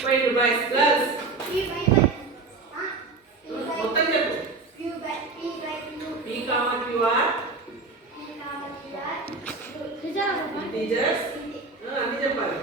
Twenty by plus మొత్తం చెప్పు. P comma Q R teachers అన్ని చెప్పాలి.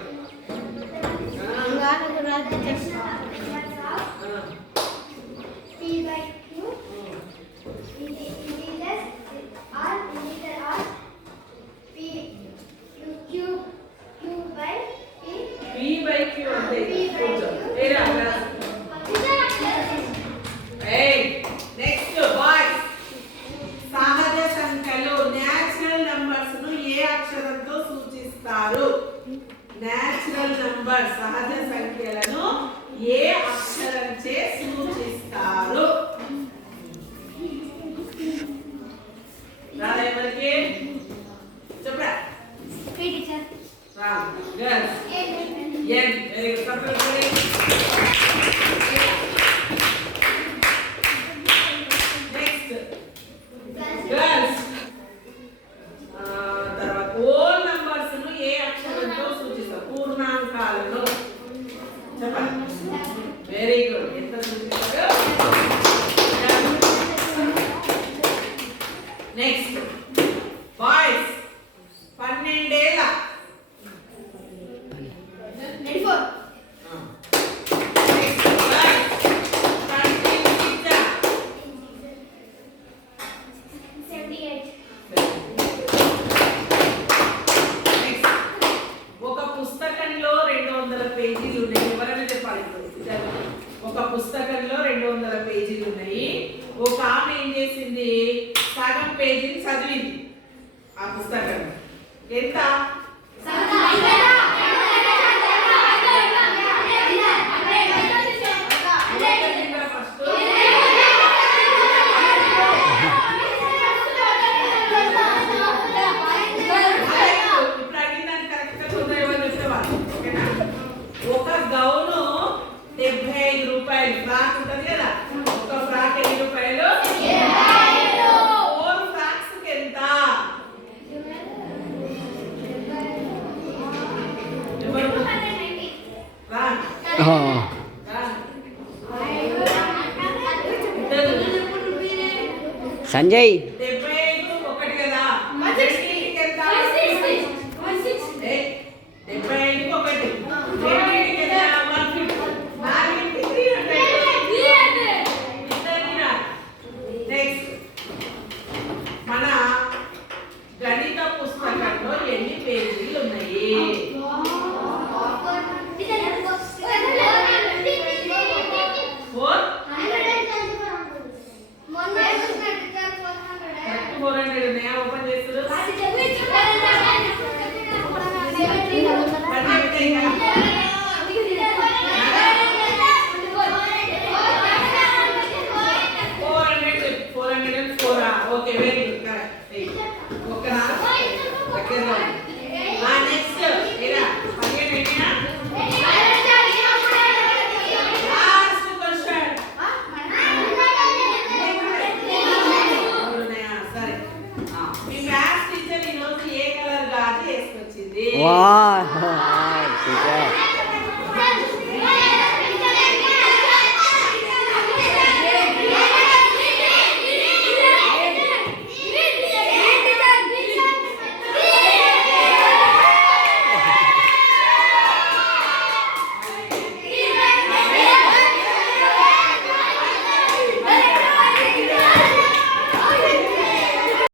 అందరికి చెప్పరా very good circle very good రెండు వందల పేజీలు ఉన్నాయి. ఒక ఆమె ఏం చేసింది? సగం పేజీని చదివింది ఆ పుస్తకం. ఎంత 啥子？ఓకే వెరీ గుడ్ కరెక్ట్ ఓకేనా దగ్గరలో నెక్స్ట్ ఇలా పదిహేను ఏంటినా Wow.